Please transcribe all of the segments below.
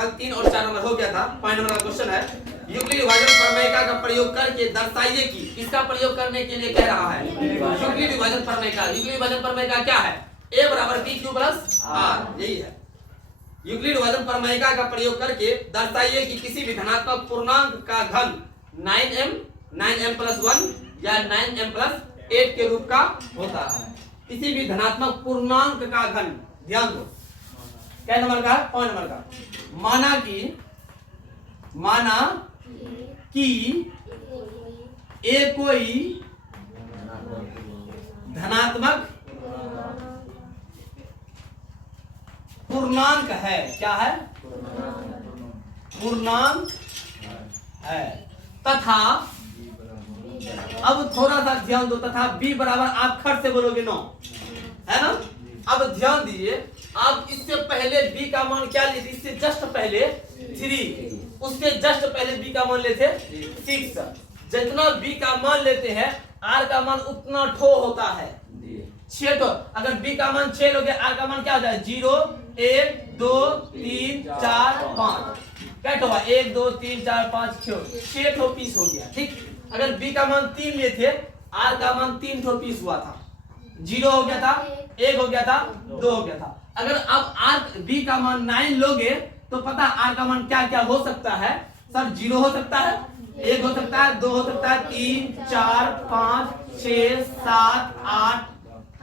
कल 3 और 4 नंबर हो गया था। 5 नंबर का क्वेश्चन है, यूक्लिड विभाजन प्रमेय का प्रयोग करके दर्शाइए कि, किसका प्रयोग करने के लिए कह रहा है? यूक्लिड विभाजन प्रमेय का। यूक्लिड विभाजन प्रमेय का क्या है? a बराबर b क्यू प्लस r, यही है। यूक्लिड विभाजन प्रमेय का प्रयोग करके दर्शाइए कि किसी भी धनात्मक पूर्णांक का घन 9m प्लस 1 या 9m प्लस 8 के रूप का होता है। किसी भी धनात्मक पूर्णांक का घन, ध्यान दो, क्या नंबर का? 5 नंबर का। माना कि ए कोई धनात्मक पूर्णांक है। क्या है? पूर्णांक है। तथा, अब थोड़ा सा ध्यान दो, तथा b बराबर, आप खट से बोलोगे 9, है ना? अब ध्यान दीजिए, आप इससे पहले b का मान क्या लेते? इससे जस्ट पहले 3, उससे जस्ट पहले b का मान लेते 6। जितना b का मान लेते हैं r का मान उतना ठो होता है, 6 ठो। अगर b का मान 6 लोगे, r का मान क्या हो जाए? 0 1 2 3 4 5, क्या ठो? 1 2 3 4 5 6 ठो पीस हो गया, ठीक। अगर b का मान 3 लिए थे, r का मान 3 ठो पीस हुआ था, 0 हो गया था, 1 हो गया था, 2 हो गया था। अगर अब b का मान 9 लोगे तो पता r का मान क्या क्या हो सकता है? सर 0 हो सकता है, 1 हो सकता है, 2 हो सकता है, 3 4 5 6 7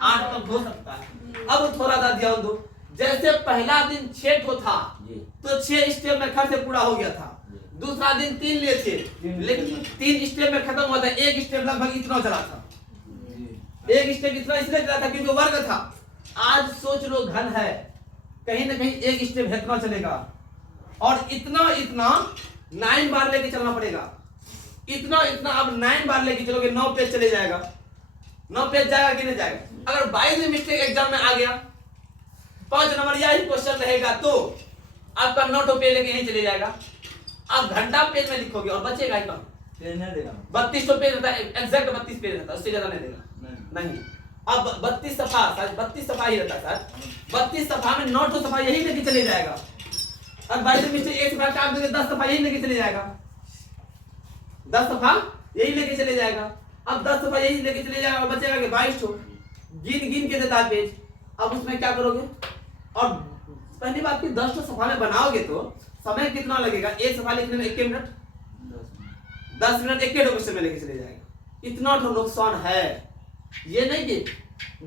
8 तक हो सकता है। अब थोड़ा सा ध्यान दो, जैसे पहला दिन 6 ठो था तो 6 स्टेप में खर्च पूरा हो गया था। दूसरा दिन 3 लिए थे, लेकिन 3 स्टेप में खत्म हुआ था, 1 स्टेप लगभग इतना चला था, 1 स्टेप इतना इसलिए चला था क्योंकि वर्ग था। आज सोच लो घन है, कहीं ना कहीं 1 स्टेप इतना चलेगा, और इतना 9 बार लेके चलना पड़ेगा। इतना अब 9 बार लेके चलोगे 9 पेज चले जाएगा, 9 पेज जाएगा कि नहीं जाएगा? अगर 22 में मिस्टेक एग्जाम में आ गया, 5 नंबर यही क्वेश्चन रहेगा, तो आपका 9 पेज लेके यहीं चले जाएगा। आप घंटा पेज में लिखोगे और बचेगा ही कम, 32 पेज रहता है, एग्जैक्ट 32 पेज रहता है, उससे ज्यादा नहीं देगा, नहीं। अब 32 सफा, 32 सफा ही रहता है, 32 सफा में 9 सफा यही लेके चले जाएगा। अब 22 मिस्टेक 1 सफा काट दोगे, 10 सफा यही लेके चले जाएगा, 10 सफा यही लेके चले जाएगा। अब 10 सफा यही लेके चले जाएगा और बचेगा कि 22 ठो, गिन के देता है पेज। अब उसमें क्या करोगे? और पहली बात की 10 सफा में बनाओगे तो समय कितना लगेगा? 1 सफा लिखने में 1 मिनट, 10 मिनट 1 क्वेश्चन में लेके चले जाएगा। इतना तो नुकसान है, ये नहीं कि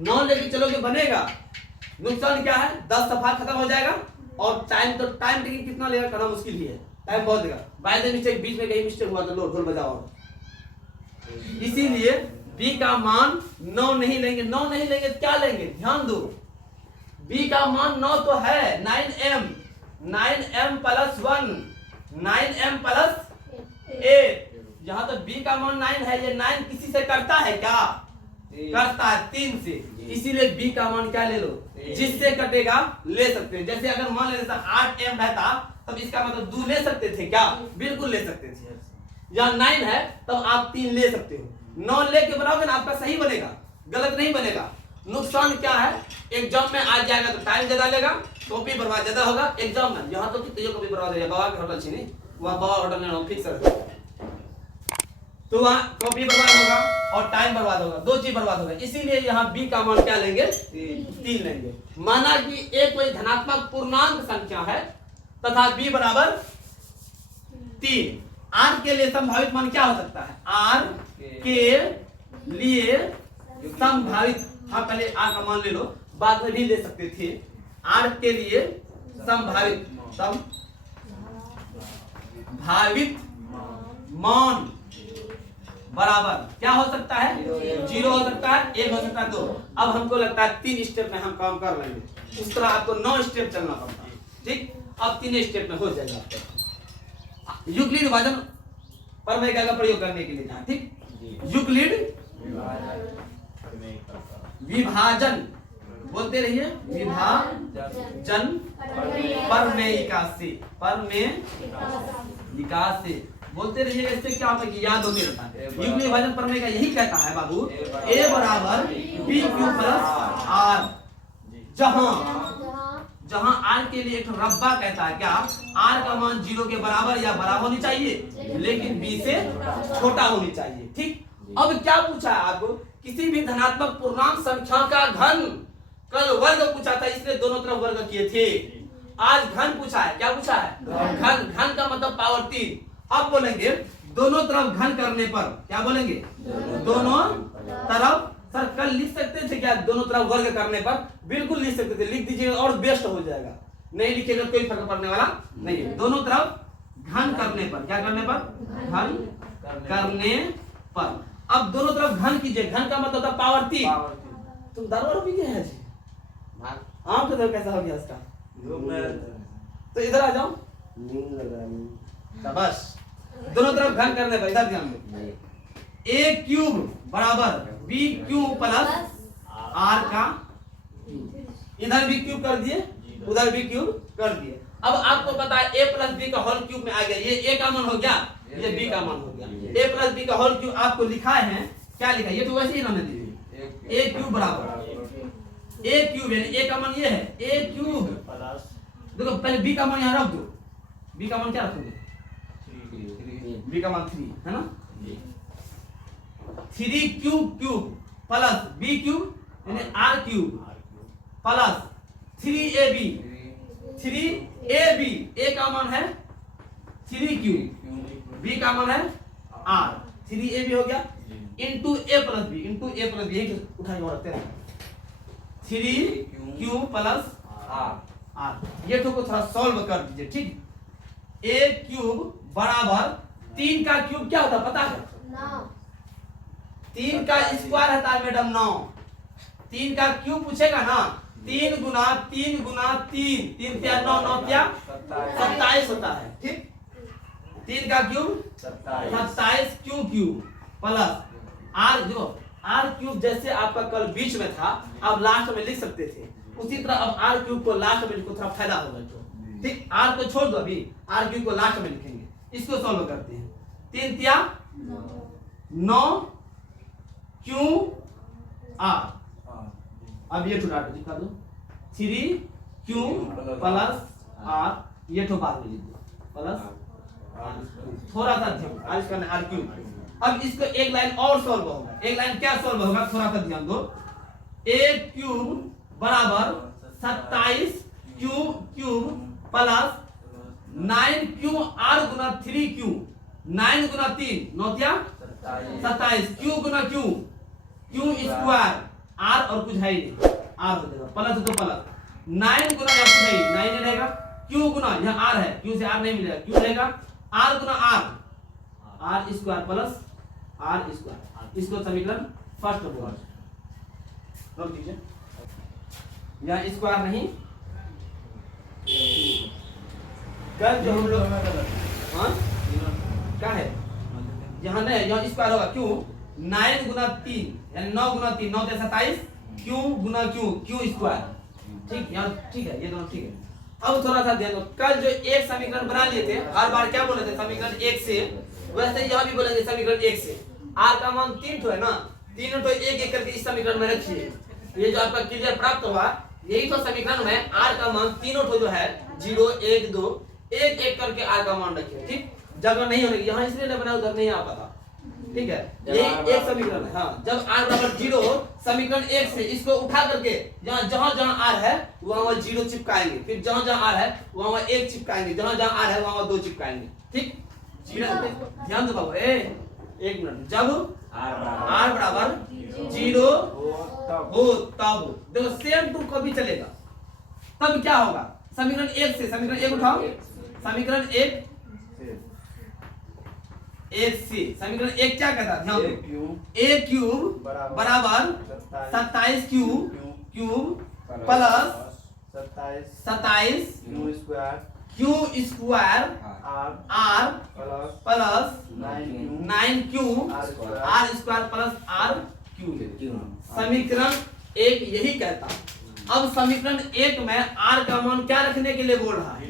9 लेके चलोगे बनेगा। नुकसान क्या है? 10 सफा खत्म हो जाएगा, और टाइम टेकिंग कितना लेगा करना मुश्किल ही है, टाइम बहुत देगा। बाय द मिस्टेक बीच में कहीं मिस्टेक हुआ तो लो ढोल बजाओ। इसीलिए b का मान 9 नहीं लेंगे, 9 नहीं लेंगे तो क्या लेंगे? ध्यान दो, b का मान 9 तो है, 9m प्लस 1, 9m प्लस 8। यहाँ तो b का मान 9 है, ये 9 किसी से करता है क्या? करता है 3 से, इसीलिए b का मान क्या ले लो? जिससे कटेगा ले सकते हैं। जैसे अगर मान लेते 8m रहता तब इसका मतलब 2 ले सकते थे क्या? बिल्कुल ले सकते थे। यहाँ 9 है तब आप 3 ले सकते हो। 9 लेके बनाओगे ना, आपका सही बनेगा, गलत नहीं बनेगा। नुकसान क्या है? एग्जाम में आ जाएगा तो टाइम ज्यादा लेगा, कॉपी बर्बाद ज्यादा होगा एग्जाम में। यहाँ तो कितनी कॉपी बर्बाद हो बाबा के होटल छीनी, वहाँ बाबा होटल में फिक्स है, तो वहाँ कॉपी बर्बाद होगा और टाइम बर्बाद होगा, 2 चीज बर्बाद होगा। इसीलिए यहाँ b का मान क्या लेंगे? 3 लेंगे। माना कि a कोई धनात्मक पूर्णांक संख्या है तथा b बराबर 3। r के लिए संभावित मान क्या हो सकता है? r के लिए संभावित, हाँ पहले r का मान ले लो, बाद में भी ले सकते थे। r के लिए संभावित मान बराबर क्या हो सकता है? 0 हो सकता है, 1 हो सकता है, 2। अब हमको लगता है 3 स्टेप में हम काम कर लेंगे, उस तरह आपको 9 स्टेप चलना पड़ता है, ठीक। अब 3 स्टेप में हो जाएगा आपको यूक्लिड विभाजन प्रमेय का प्रयोग करने के लिए, ठीक। यूक्लिड विभाजन बोलते रहिए, विभाजन प्रमेयिका से बोलते रहिए। इससे क्या होता है कि याद होते रहता है। यूक्लिड विभाजन प्रमेय का यही कहता है बाबू, a बराबर b क्यू प्लस r, जहां आर के लिए एक रब्बा कहता है क्या, आर का मान 0 के बराबर या बराबर होनी चाहिए, लेकिन बी से छोटा होनी चाहिए। ठीक, अब क्या पूछा है आपको, किसी भी धनात्मक पूर्णांक संख्या का घन। कल वर्ग पूछा था, इसलिए दोनों तरफ वर्ग किए थे। आज घन पूछा है, क्या पूछा है, घन। घन का मतलब पावर 3। अब बोलेंगे दोनों तरफ घन करने पर, क्या बोलेंगे, दोनों तरफ। सर कल लिख सकते थे क्या दोनों तरफ वर्ग करने पर, बिल्कुल लिख सकते थे, लिख दीजिएगा और बेस्ट हो जाएगा। नहीं लिखेगा कोई फर्क पड़ने वाला नहीं है। दोनों तरफ घन करने पर, क्या करने पर, घन करने पर। अब दोनों तरफ घन कीजिए, घन का मतलब होता पावर 3। तुम दारू पी गए हैं जी, आम तो कैसा हो गया इसका, तो इधर आ जाओ, बस दोनों तरफ घन करने पर, इधर ध्यान दो, ए क्यूब बराबर बी क्यूब प्लस आर का, इधर भी क्यूब कर दिए, उधर भी क्यूब कर दिए। अब आपको पता है ए प्लस बी का होल क्यूब में आ गया, ये ए का मान हो गया, ये बी का मान हो गया। ए प्लस बी का होल क्यूब आपको लिखा है, क्या लिखा है, ये तो वैसे ही रहने दीजिए, ए क्यूब बराबर ए क्यूब, यानी ए का मान ये है, ए क्यूब प्लस, देखो पहले बी का मान यहाँ रख दो, बी का मान क्या रखोगे, बी का मान 3 है ना, 3 cube cube plus B cube यानी R cube plus 3ab, 3ab, A का मान है 3 क्यूब, बी का मान है आर, 3ab हो गया इंटू ए प्लस बी, यही उठाई और रखते हैं, 3 क्यूब प्लस आर। ये तो को थोड़ा सॉल्व कर दीजिए। ठीक, ए क्यूब बराबर 3 का क्यूब क्या होता है पता है, 3 का स्क्वायर होता है मैडम 9। 3 का क्यूब पूछेगा ना, 3 गुना 3 गुना 3, 3 क्या 9, 9 क्या 27 होता है। ठीक, 3 का क्यूब 27 क्यूब प्लस आर, जो आर क्यूब जैसे आपका कल बीच में था, अब लास्ट में लिख सकते थे, उसी तरह अब आर क्यूब को लास्ट में लिखो, थोड़ा फायदा होगा। तो ठीक, आर को छोड़ दो, अभी आर क्यूब को लास्ट में लिखेंगे, इसको सॉल्व करते हैं। 3 तिया 9 क्यू आर, अब ये टुटा कर दो, 3 क्यू प्लस आर, ये तो बाद में लिख दो प्लस, थोड़ा सा ध्यान आज करना आर क्यूब। अब इसको एक लाइन और सॉल्व होगा, एक लाइन क्या सॉल्व होगा थोड़ा सा ध्यान दो, ए क्यूब बराबर 27 क्यूब प्लस 9 क्यू आर गुना 3 क्यू, 9 गुना 3 9 क्या 27, क्यू गुना क्यू स्क्वायर, आर और कुछ है ही नहीं, आर हो जाएगा प्लस, तो प्लस 9 गुना या कुछ है ही 9 रहेगा, क्यू गुना यहाँ आर है, क्यू से आर नहीं मिलेगा, क्यू रहेगा आर गुना r square plus r square. इसको समीकरण फर्स्ट बोल रोक दीजिए, यहाँ स्क्वायर नहीं, कल जो हम लोग क्या है यहाँ नहीं, यहाँ स्क्वायर होगा, क्यों 9 गुना 3 यानी 9 गुना 3 9 27, क्यू गुना क्यू स्क्वायर। ठीक, यहाँ ठीक है, ये दोनों ठीक है। अब थोड़ा सा ध्यान दो, कल जो एक समीकरण बना लिए थे, हर बार क्या बोले थे समीकरण 1 से, वैसे यहाँ भी बोलेंगे समीकरण 1 से। आर का मान 3 तो है ना, तीनों तो एक एक करके इस समीकरण में रखिए, ये जो आपका क्लियर प्राप्त हुआ, यही तो समीकरण में आर का मान तीनों तो जो है 0 1 2 एक एक करके आर का मान रखिए। ठीक, जगह नहीं होने यहाँ इसलिए बना, उधर नहीं आ पाता। ठीक है, ये एक समीकरण है। हाँ, जब आर बराबर 0 समीकरण 1 से इसको उठा करके जहां जहां आर है वहां 0 चिपकाएंगे, फिर जहां जहां आर है वहां 1 चिपकाएंगे, जहां जहां आर है वहां 2 चिपकाएंगे। ठीक, ध्यान दो बाबू, एक मिनट, जब आर बराबर 0 हो तब देखो सेम टू कभी चलेगा, तब क्या होगा समीकरण 1 से, समीकरण 1 उठाओ, समीकरण 1 से समीकरण 1 क्या कहता है, ध्यान दो, ए क्यूब बराबर 27 cube plus 27 Q square r plus 9 q r square plus r q. समीकरण 1 यही कहता। अब समीकरण 1 में आर का मान क्या रखने के लिए बोल रहा है,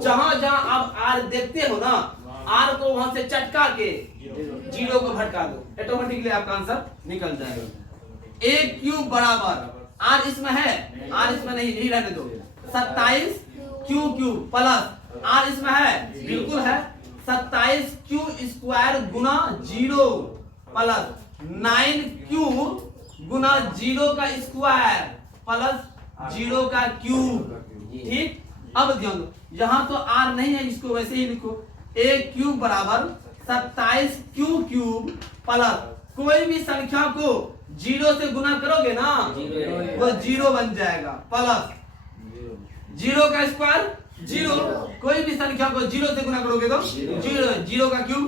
जहां जहां आप आर देखते हो ना, आर को वहां से चटका के 0 को भटका दो, ऑटोमेटिकली आपका आंसर निकल जाएगा। ए क्यूब बराबर आर इसमें है, आर इसमें नहीं, यही रहने दो, 27 क्यू क्यूब प्लस आर इसमें है बिल्कुल है 27 क्यू स्क्वायर गुना 0 प्लस 9 क्यू गुना 0 का स्क्वायर प्लस 0 का क्यूब। ठीक, अब ध्यान दो यहाँ तो आर नहीं है, इसको वैसे ही लिखो ए क्यूब बराबर 27 क्यू क्यूब प्लस कोई भी संख्या को 0 से गुना करोगे ना वो 0 बन जाएगा प्लस 0 का स्क्वायर 0, कोई भी संख्या को 0 से गुना करोगे तो 0 का क्यूब।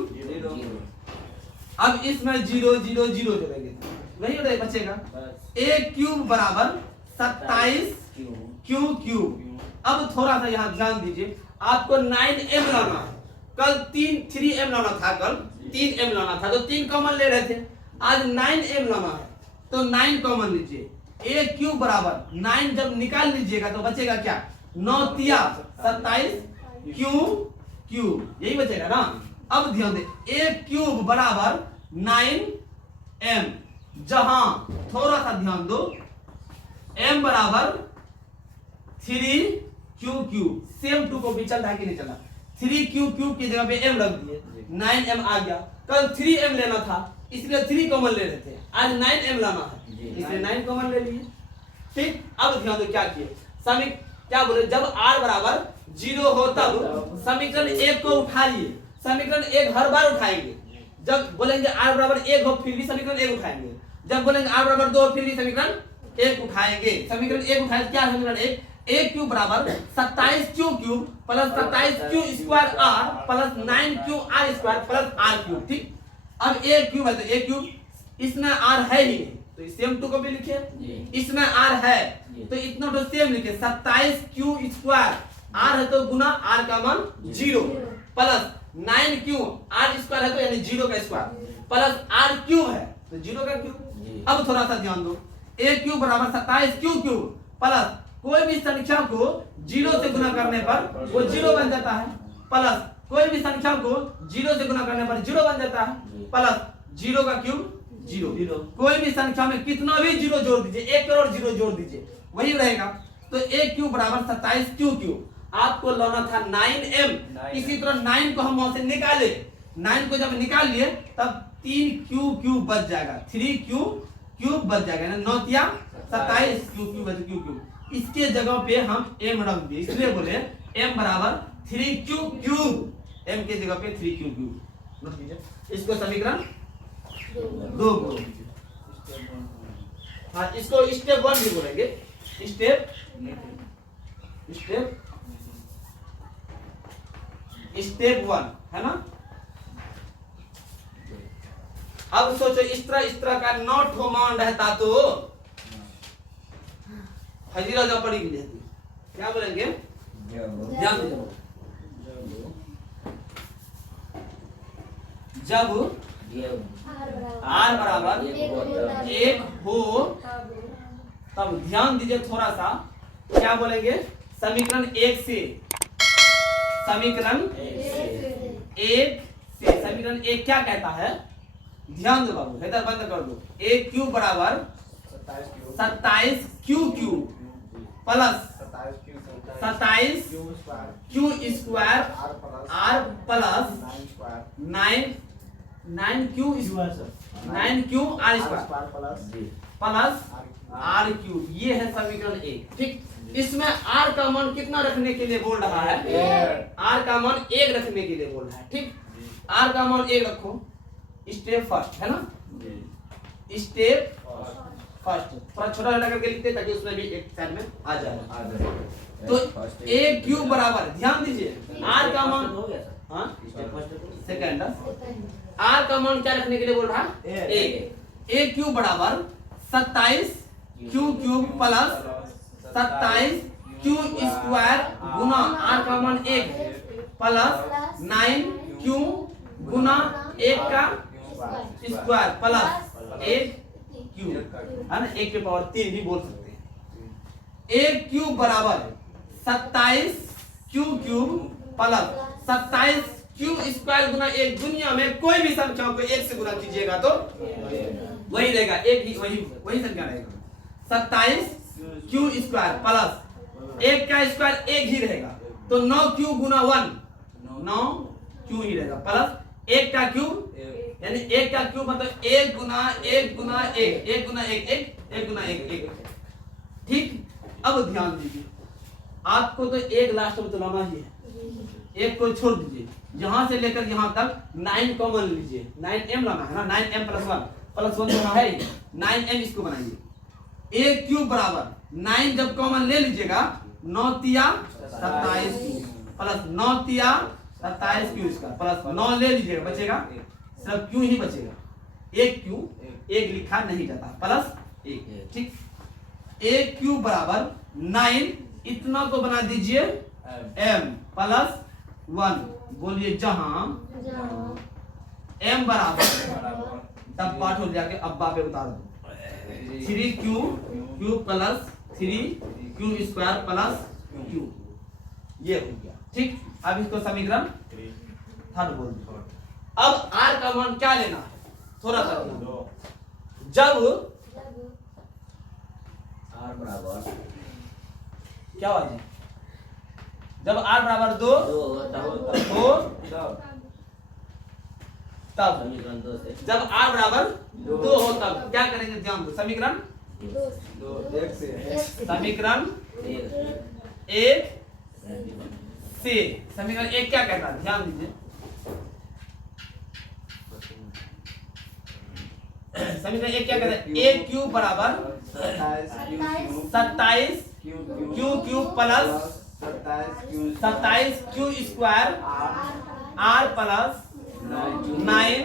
अब इसमें 0 0 0 जोड़ेंगे वही हो बचेगा ए क्यूब बराबर 27 क्यू क्यूब। अब थोड़ा सा यहाँ ध्यान दीजिए, आपको 9m लाना है, कल 3m लाना था, कल 3m लाना था तो 3 कॉमन ले रहे थे, आज 9m लाना है तो 9 कॉमन लीजिए। ए क्यूब बराबर 9 जब निकाल लीजिएगा तो बचेगा क्या 9 तिया 27 क्यूब, यही बचेगा ना। अब ध्यान दे ए क्यूब बराबर 9m, जहां थोड़ा सा ध्यान दो m बराबर 3 क्यू क्यूब, सेम टू को भी चल रहा है कि नहीं चला, 3 क्यू क्यूब की जगह पे m रख दिए 9m आ गया। कल 3m लेना था इसलिए 3 कॉमन ले रहे थे, आज 9m लाना है इसलिए 9 कॉमन ले लिए। ठीक, अब ध्यान दो क्या किए, समीकरण क्या बोले, जब r बराबर 0 हो तब समीकरण 1 को उठा लिए, समीकरण 1 हर बार उठाएंगे, जब बोलेंगे r बराबर 1 हो फिर भी समीकरण 1 उठाएंगे, जब बोलेंगे r बराबर 2 हो फिर भी समीकरण 1 उठाएंगे। समीकरण 1 उठाए क्या है समीकरण 1, ए क्यूब बराबर 27 Q cube plus 27 Q square r plus 9 q r square plus r cube. ठीक, अब ए क्यूब है तो ए क्यूब, इसमें आर है ही नहीं तो सेम टू को भी लिखे, इसमें आर है तो इतना तो सेम लिखे 27 क्यू स्क्वायर, आर है तो गुना आर का मान 0 प्लस 9 क्यू आर स्क्वायर है तो यानी 0 का स्क्वायर प्लस आर क्यूब है तो 0 का क्यूब। अब थोड़ा सा ध्यान दो, ए क्यूब बराबर 27 क्यू क्यूब प्लस कोई भी संख्या को 0 से गुना करने पर वो 0 बन जाता है, प्लस कोई भी संख्या को 0 से गुना करने पर 0 बन जाता है, प्लस 0 का क्यूब 0। कोई भी संख्या में कितना भी 0 जोड़ दीजिए, 1 करोड़ 0 जोड़ दीजिए वही रहेगा। तो ए क्यूब बराबर 27 क्यू क्यूब, आपको लाना था 9m, इसी तरह 9 को हम वहां से निकाले, 9 को जब निकाल लिए तब 3 क्यू क्यूब बच जाएगा, 3 क्यू क्यूब बच जाएगा, 9 तिया 27 क्यू क्यूब। इसके जगह पे हम m रख दिए, इसलिए बोले m बराबर 3 क्यू क्यूब, m के जगह पे 3 क्यू क्यूब नोट कीजिए। इसको समीकरण 2 बोलेंगे, हाँ इसको स्टेप 1 भी बोलेंगे, स्टेप स्टेप 1 है ना। अब सोचो इस तरह का नॉट हो मान रहता तो हजीरा जब पड़ी भी क्या बोलेंगे, ध्यान दो, जब r बराबर 1 हो तब ध्यान दीजिए थोड़ा सा, क्या बोलेंगे समीकरण 1 से, समीकरण 1 क्या कहता है, ध्यान दो बाबू, हेडर बंद कर दो। ए क्यूब बराबर 27 Q cube plus 27 Q square r plus 9 q square 9 q r square plus r cube, ये है समीकरण 1। ठीक, इसमें आर का मान कितना रखने के लिए बोल रहा है, आर का मान 1 रखने के लिए बोल रहा है। ठीक, आर का मान 1 रखो, स्टेप फर्स्ट है ना, स्टेप फर्स्ट थोड़ा छोटा छोटा करके लिखते ताकि उसमें भी एक साइड में आ जाए। तो ए क्यूब बराबर, ध्यान दीजिए आर का मान हो गया सर, हाँ सेकंड, आर का मान क्या रखने के लिए बोल रहा है, ए क्यूब बराबर 27 Q cube plus 27 Q square गुना आर का मान 1 प्लस 9 क्यू गुना 1 का स्क्वायर प्लस 1 क्यूब है ना, 1 के पावर 3 भी बोल सकते हैं। ए क्यूब बराबर 27 Q cube plus 27 Q square गुना 1, दुनिया में कोई भी संख्या को 1 से गुना कीजिएगा तो वही रहेगा, एक ही वही संख्या रहेगा। 27 क्यू स्क्वायर प्लस एक का स्क्वायर एक ही रहेगा, तो 9 क्यूब गुना 1 9 क्यूब ही रहेगा, प्लस एक का क्यूब यानी एक का क्यूब मतलब एक गुना एक गुना एक, एक गुना एक एक, एक गुना एक एक। ठीक, अब ध्यान दीजिए, आपको तो एक लास्ट में चलाना ही है, एक को छोड़ दीजिए, यहां से लेकर यहां तक 9 कॉमन लीजिए, 9m लाना है ना, 9m प्लस 1 होना है, 9m इसको बनाइए। एक क्यूब बराबर 9 जब कॉमन ले लीजिएगा 9 तिया 27 प्लस 9 तिया 27 क्यू इसका प्लस 9 ले लीजिएगा, बचेगा सिर्फ क्यू ही बचेगा, एक क्यू एक लिखा नहीं जाता, प्लस एक। ठीक, एक क्यू बराबर 9 इतना को बना दीजिए m प्लस 1, बोलिए जहां m बराबर तब पाठ हो जाके अब्बा पे उतार दो 3 Q plus 3 Q square plus Q, ये हो गया। ठीक, अब इसको समीकरण थर्ड बोल दो। अब r का मान क्या लेना है, थोड़ा सा जब r बराबर क्या हो जाए, जब r बराबर 2 हो तब समीकरण 2 से जब r बराबर 2 हो तब क्या करेंगे, ध्यान दो, समीकरण समीकरण 1 से समीकरण 1 क्या कहता है, ध्यान दीजिए, समीकरण 1 क्या कहता है, एक क्यूब बराबर 27 q plus 27 Q square r plus 9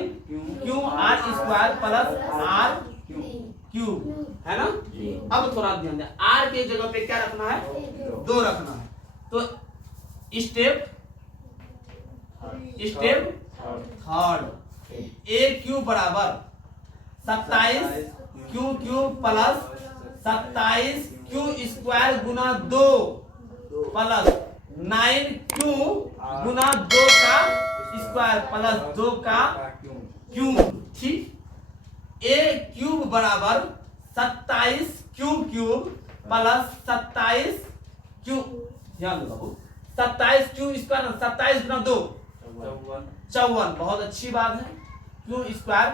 q r square plus r cube, है ना। अब थोड़ा ध्यान दें, r के जगह पे क्या रखना है, 2 रखना है, तो स्टेप थर्ड, एक क्यूब बराबर 27 क्यू प्लस 27 क्यू स्क्वायर गुना 2 प्लस 9 क्यू गुना 2 का स्क्वायर प्लस 2 का क्यूब। ठीक, एक क्यूब बराबर 27 क्यूब प्लस 27 क्यूब, ध्यान दो बाबू, 27 क्यू स्क्वायर 27 गुना 2 54, बहुत अच्छी बात है, क्यू स्क्वायर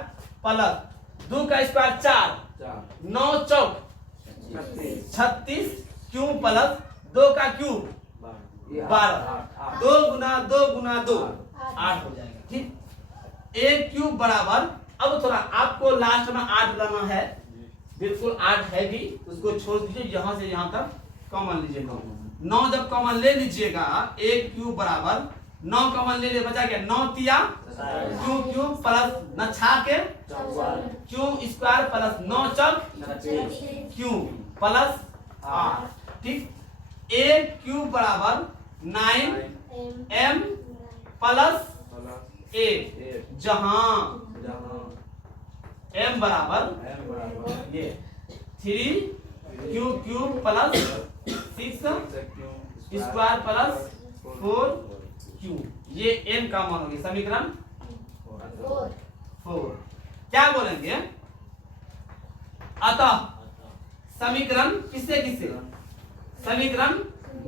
प्लस 2 का स्क्वायर 4 9 चौक 36 क्यू प्लस 2 का क्यूब 12, 2 गुना 2 गुना 2 8 हो जाएगा। ठीक, एक क्यूब बराबर, अब थोड़ा आपको लास्ट में 8 लाना है, बिल्कुल 8 है भी, उसको छोड़ दीजिए, यहां से यहां तक कॉमन लीजिएगा, 9 जब कॉमन ले लीजिएगा, एक क्यूब बराबर 9 कॉमन ले लिए, बचा क्या, 9 तिया क्यू प्लस न छा के क्यू स्क्वायर प्लस 9 चौक क्यू प्लस 8। ठीक, एक क्यूब बराबर 9m प्लस 8, जहां m बराबर ये 3 Q plus 6 square plus 4 Q, ये n का मान होगी, समीकरण 4। क्या बोलेंगे, अतः समीकरण किससे किससे, समीकरण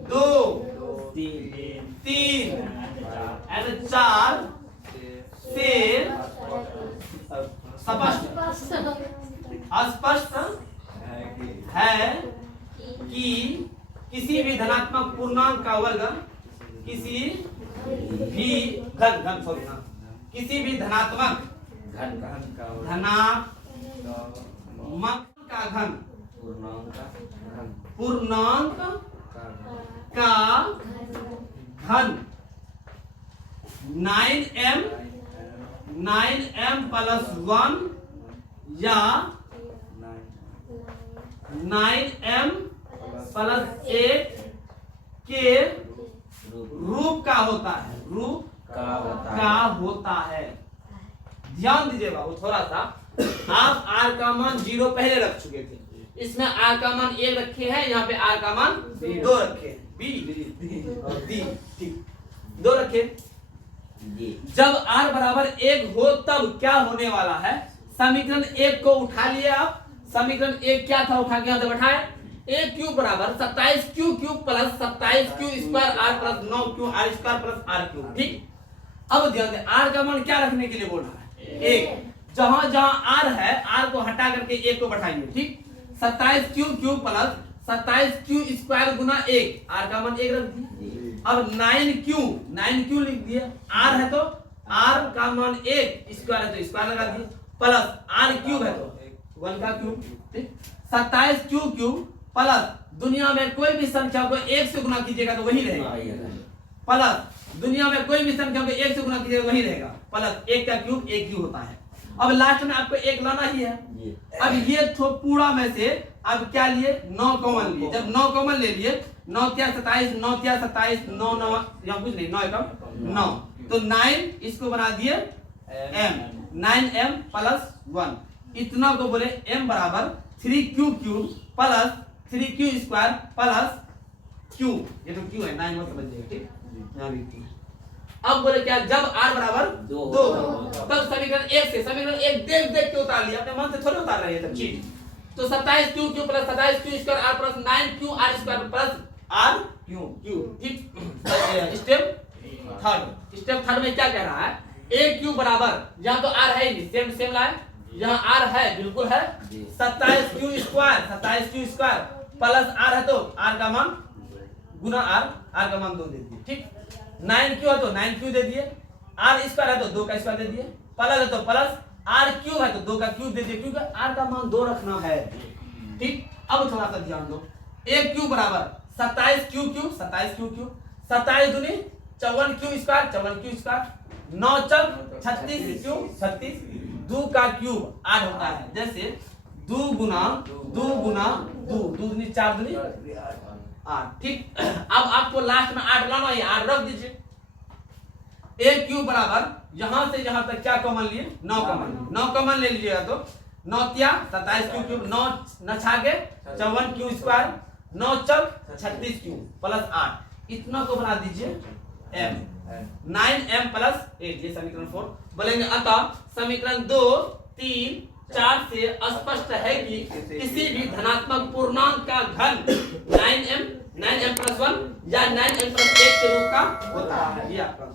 2 3 और 4 से स्पष्ट है कि किसी भी धनात्मक पूर्णांक का वर्ग किसी भी किसी भी धनात्मक का घन पूर्णांक का घन 9m प्लस 1 या 9m प्लस 8 के रूप का होता है, रूप का होता है। ध्यान दीजिए बाबू, थोड़ा सा आप r का मान 0 पहले रख चुके थे, इसमें r का मान 1 रखे हैं, यहाँ पे r का मान 2 रखे हैं, b और d, ठीक 2 रखे। जब r बराबर 1 हो तब क्या होने वाला है, समीकरण 1 को उठा लिए आप, समीकरण 1 क्या था, उठा के यहाँ से बैठाए, ए क्यूब बराबर 27 Q cube plus 27 Q square r plus 9 q r square plus r cube. ठीक, अब ध्यान दें आर का मान क्या रखने के लिए बोल रहा है, एक। जहां जहां आर है आर को हटा करके एक को बैठाएंगे। ठीक, 27 Q cube plus 27 Q square गुना 1, आर का मान 1 रख दिए। अब 9 क्यू लिख दिए, आर है तो आर का मान 1, स्क्वायर है तो स्क्वायर लगा दिए, प्लस आर क्यूब है तो 1 का क्यूब। ठीक, 27 क्यू क्यूब प्लस दुनिया में कोई भी संख्या को 1 से गुना कीजिएगा तो वही रहेगा, प्लस दुनिया में कोई भी संख्या को 1 से गुना कीजिएगा वही रहेगा, प्लस 1 का क्यूब 1 क्यूब होता है। अब लास्ट में आपको 1 लाना ही है। अब ये पूरा में से अब क्या लिए, 9 कॉमन लिए। जब 9 कॉमन ले लिए, 9 क्या 27, 9 क्या 27, 9 9 यहाँ कुछ नहीं, 9 एकम 9, तो 9 इसको बना दिए m, 9m प्लस 1, इतना को बोले m बराबर 3q cube plus 3q square plus q, ये तो q है, 9 मत समझिएगा। ठीक, यहाँ लिखते हैं। अब बोले क्या, जब r बराबर 2 तब समीकरण 1 से समीकरण 1 देख देख के उतार लिया, अपने मन से थोड़ी उतार रहे हैं सब चीज। तो 27 q q plus 27 Q square r plus 9 q r square plus r q. ठीक, स्टेप थर्ड में क्या कह रहा है, ए क्यू बराबर, यहाँ तो आर है ही नहीं, सेम सेम लाए, यहाँ आर है बिल्कुल है, 27 क्यू स्क्वायर प्लस आर है तो आर का मान गुना आर का मान 2 दे दिए। ठीक, 9 क्यू है तो 9 क्यू दे दिए, आर स्क्वायर है तो 2 का स्क्वायर दे दिए, प्लस है तो प्लस, आर क्यूब है तो 2 का क्यूब दे दिए, क्योंकि आर का मान 2 रखना है। ठीक, अब थोड़ा सा ध्यान दो, ए क्यूब बराबर 27 क्यू क्यूब 27 दूनी 54 क्यू स्क्वायर 9 चौक 36 क्यू 36, 2 का क्यूब 8 होता है, जैसे 2 गुना 2 दूनी 4 दूनी 8। ठीक, अब आपको लास्ट में 8 लाना है, 8 रख दीजिए। ए क्यूब बराबर यहां से यहां तक क्या कॉमन लिए, 9 कॉमन ले लीजिएगा तो 9 क्या 27 क्यू क्यूब, 9 न छागे 54 क्यू स्क्वायर, 9 चौक 36 क्यू प्लस 8, इतना को बना दीजिए m, 9m प्लस 8, ये समीकरण 4 बोलेंगे। अतः समीकरण 2, 3, 4 से स्पष्ट है कि किसी भी धनात्मक पूर्णांक का घन 9m प्लस 1 या 9m प्लस 8 के रूप का होता है। ये आपका